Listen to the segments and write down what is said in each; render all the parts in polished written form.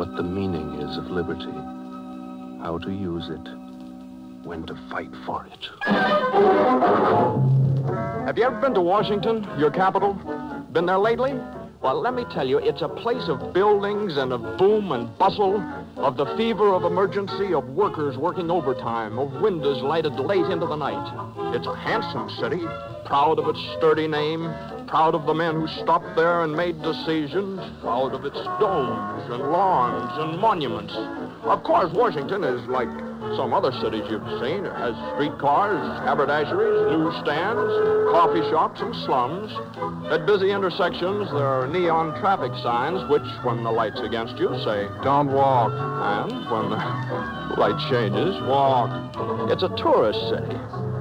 what the meaning is of liberty, how to use it, when to fight for it. Have you ever been to Washington, your capital? Been there lately? Well, let me tell you, it's a place of buildings and of boom and bustle, of the fever of emergency, of workers working overtime, of windows lighted late into the night. It's a handsome city, proud of its sturdy name, proud of the men who stopped there and made decisions, proud of its domes and lawns and monuments. Of course, Washington is like some other cities you've seen. It has streetcars, haberdasheries, newsstands, coffee shops, and slums. At busy intersections, there are neon traffic signs which, when the light's against you, say, "Don't walk." And when the light changes, walk. It's a tourist city,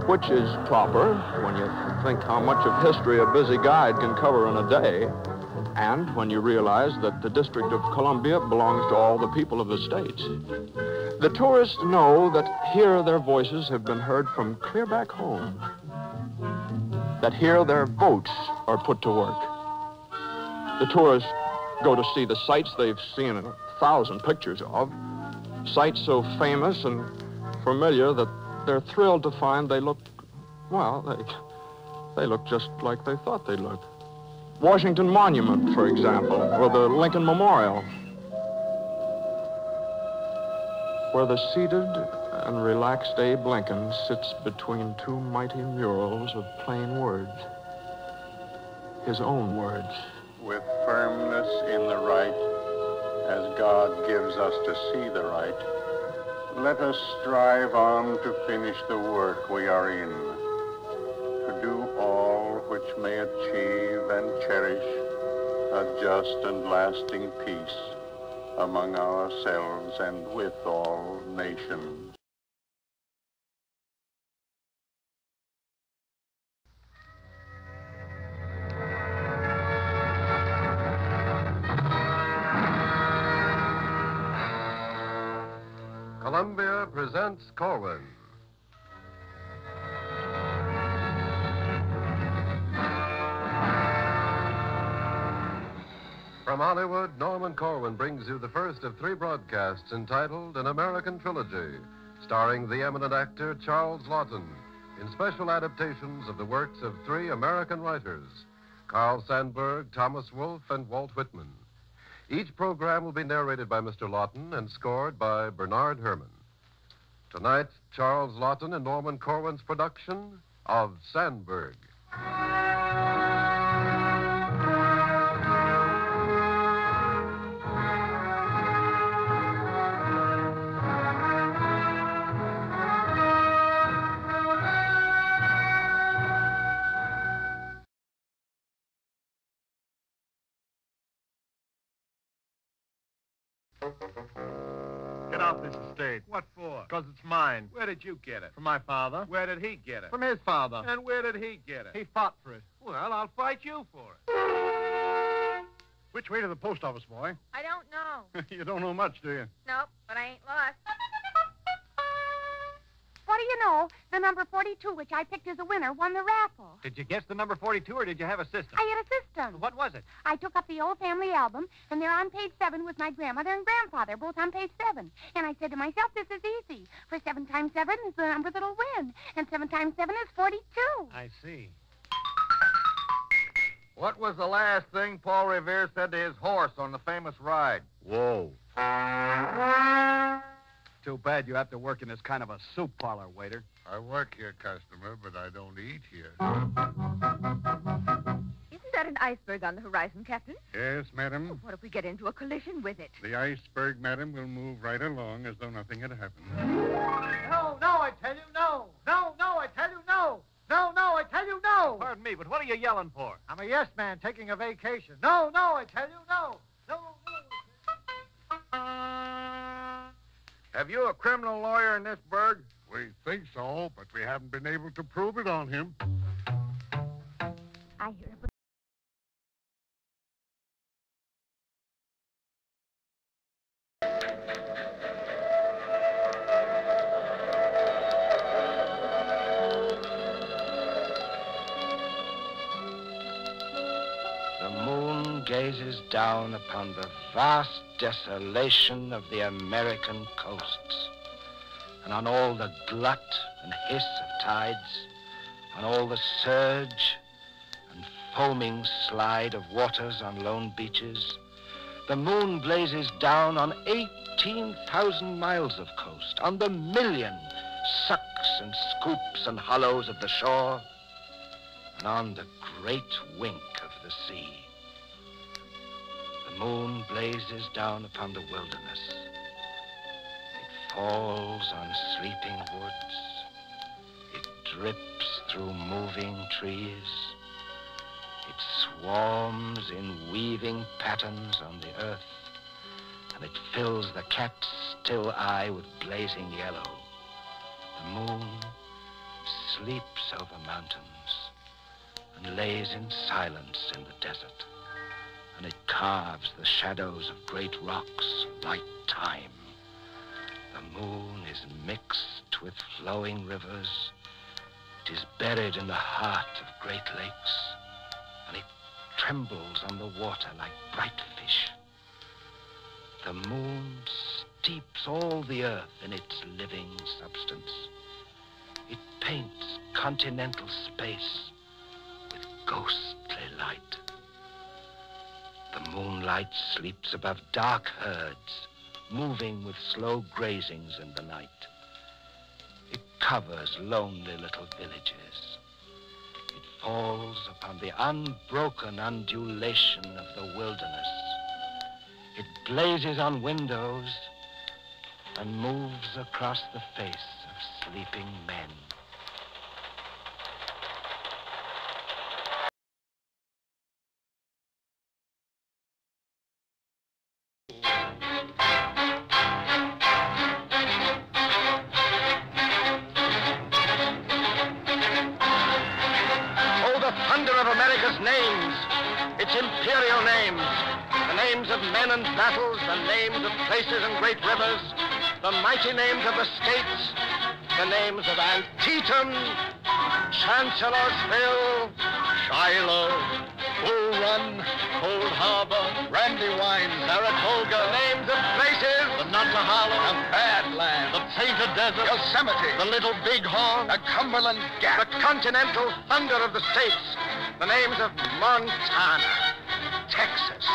which is proper when you think how much of history a busy guide can cover in a day, and when you realize that the District of Columbia belongs to all the people of the states. The tourists know that here their voices have been heard from clear back home, that here their votes are put to work. The tourists go to see the sights they've seen in 1,000 pictures of, sights so famous and familiar that they're thrilled to find they look, well, they look just like they thought they'd look. Washington Monument, for example, or the Lincoln Memorial, where the seated and relaxed Abe Lincoln sits between two mighty murals of plain words, his own words. With firmness in the right, as God gives us to see the right, let us strive on to finish the work we are in, to do all which may achieve and cherish a just and lasting peace among ourselves and with all nations. Columbia presents Corwin. From Hollywood, Norman Corwin brings you the first of 3 broadcasts entitled An American Trilogy, starring the eminent actor Charles Lawton, in special adaptations of the works of 3 American writers, Carl Sandburg, Thomas Wolfe, and Walt Whitman. Each program will be narrated by Mr. Lawton and scored by Bernard Herrmann. Tonight, Charles Lawton and Norman Corwin's production of Sandburg. Get off this estate. What for? Because it's mine. Where did you get it? From my father. Where did he get it? From his father. And where did he get it? He fought for it. Well, I'll fight you for it. Which way to the post office, boy? I don't know. You don't know much, do you? Nope, but I ain't lost. What do you know? The number 42, which I picked as a winner, won the raffle. Did you guess the number 42, or did you have a system? I had a system. What was it? I took up the old family album, and there on page 7 was my grandmother and grandfather, both on page 7. And I said to myself, this is easy. For 7 times 7 is the number that'll win. And 7 times 7 is 42. I see. What was the last thing Paul Revere said to his horse on the famous ride? Whoa. Too bad you have to work in this kind of a soup parlor, waiter. I work here, customer, but I don't eat here. Isn't that an iceberg on the horizon, Captain? Yes, madam. What if we get into a collision with it? The iceberg, madam, will move right along as though nothing had happened. No, I tell you, no. No, I tell you, no. No, I tell you, no. Pardon me, but what are you yelling for? I'm a yes man taking a vacation. No, I tell you, no. No. Have you a criminal lawyer in this burg? We think so, but we haven't been able to prove it on him. I hear it. gazes down upon the vast desolation of the American coasts, and on all the glut and hiss of tides, on all the surge and foaming slide of waters on lone beaches, the moon blazes down on 18,000 miles of coast, on the million sucks and scoops and hollows of the shore, and on the great wink of the sea. The moon blazes down upon the wilderness. It falls on sleeping woods. It drips through moving trees. It swarms in weaving patterns on the earth, and it fills the cat's still eye with blazing yellow. The moon sleeps over mountains and lays in silence in the desert, and it carves the shadows of great rocks like time. The moon is mixed with flowing rivers. It is buried in the heart of great lakes, and it trembles on the water like bright fish. The moon steeps all the earth in its living substance. It paints continental space with ghostly light. The moonlight sleeps above dark herds, moving with slow grazings in the night. It covers lonely little villages. It falls upon the unbroken undulation of the wilderness. It blazes on windows and moves across the face of sleeping men. Oh, the thunder of America's names, its imperial names, the names of men and battles, the names of places and great rivers, the mighty names of the states, the names of Antietam, Chancellorsville, Shiloh, Bull Run, Cold Harbor, Brandywine, Saratoga, the names of places, the Nantahala, the Badlands, the Painted Desert, Yosemite, the Little Bighorn, the Cumberland Gap, the continental thunder of the states, the names of Montana, Texas,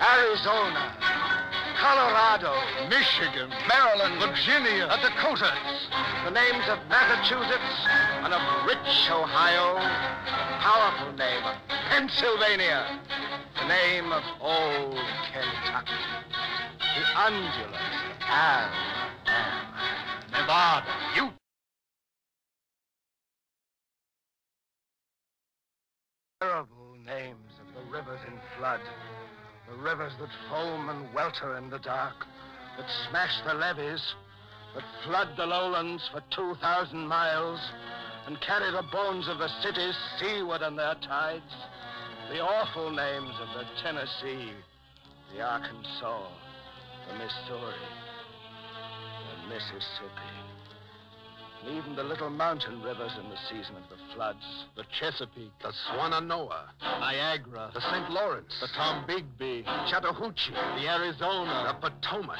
Arizona, Colorado, Michigan, Maryland, Virginia, the Dakotas, the names of Massachusetts and of rich Ohio, powerful name of Pennsylvania, the name of old Kentucky, the undulate Alabama, Nevada, Utah. Terrible names of the rivers in flood, the rivers that foam and welter in the dark, that smash the levees, that flood the lowlands for 2,000 miles and carry the bones of the cities seaward on their tides. The awful names of the Tennessee, the Arkansas, the Missouri, the Mississippi, and even the little mountain rivers in the season of the floods. The Chesapeake, the Swananoa, Niagara, the St. Lawrence, the Tombigbee, Chattahoochee, the Arizona, the Potomac.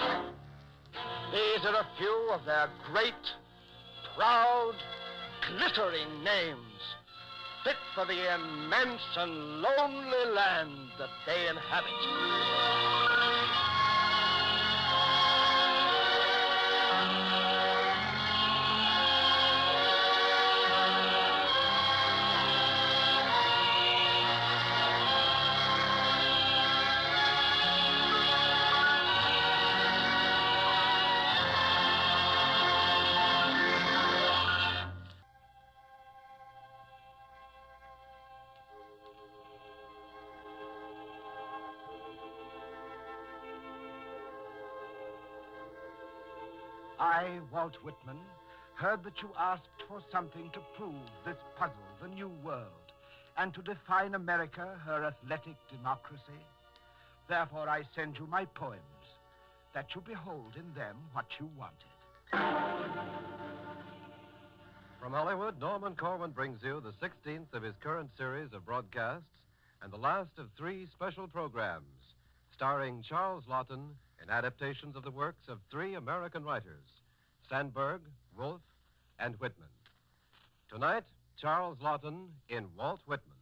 These are a few of their great, proud, glittering names, fit for the immense and lonely land that they inhabit. I, Walt Whitman, heard that you asked for something to prove this puzzle, the New World, and to define America, her athletic democracy. Therefore, I send you my poems, that you behold in them what you wanted. From Hollywood, Norman Corwin brings you the 16th of his current series of broadcasts and the last of 3 special programs starring Charles Laughton in adaptations of the works of 3 American writers, Sandburg, Wolfe, and Whitman. Tonight, Charles Laughton in Walt Whitman.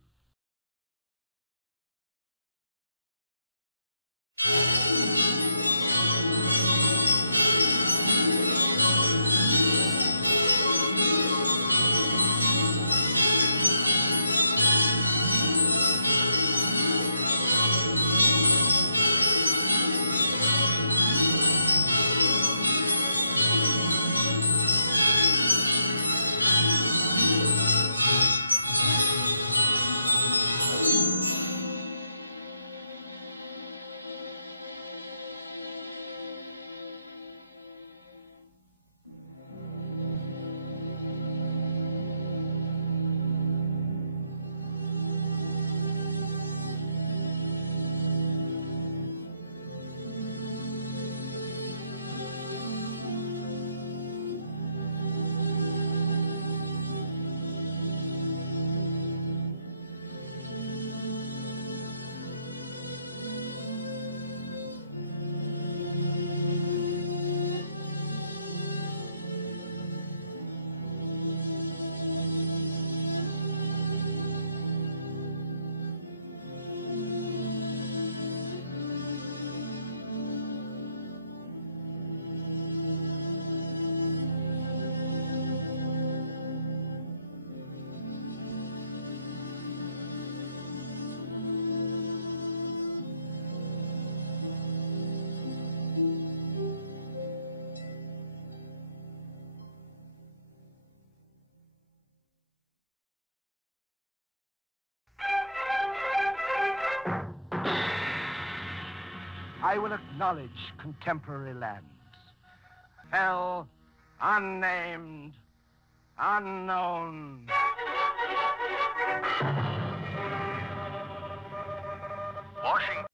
I will acknowledge contemporary lands. Fell, unnamed, unknown. Washington.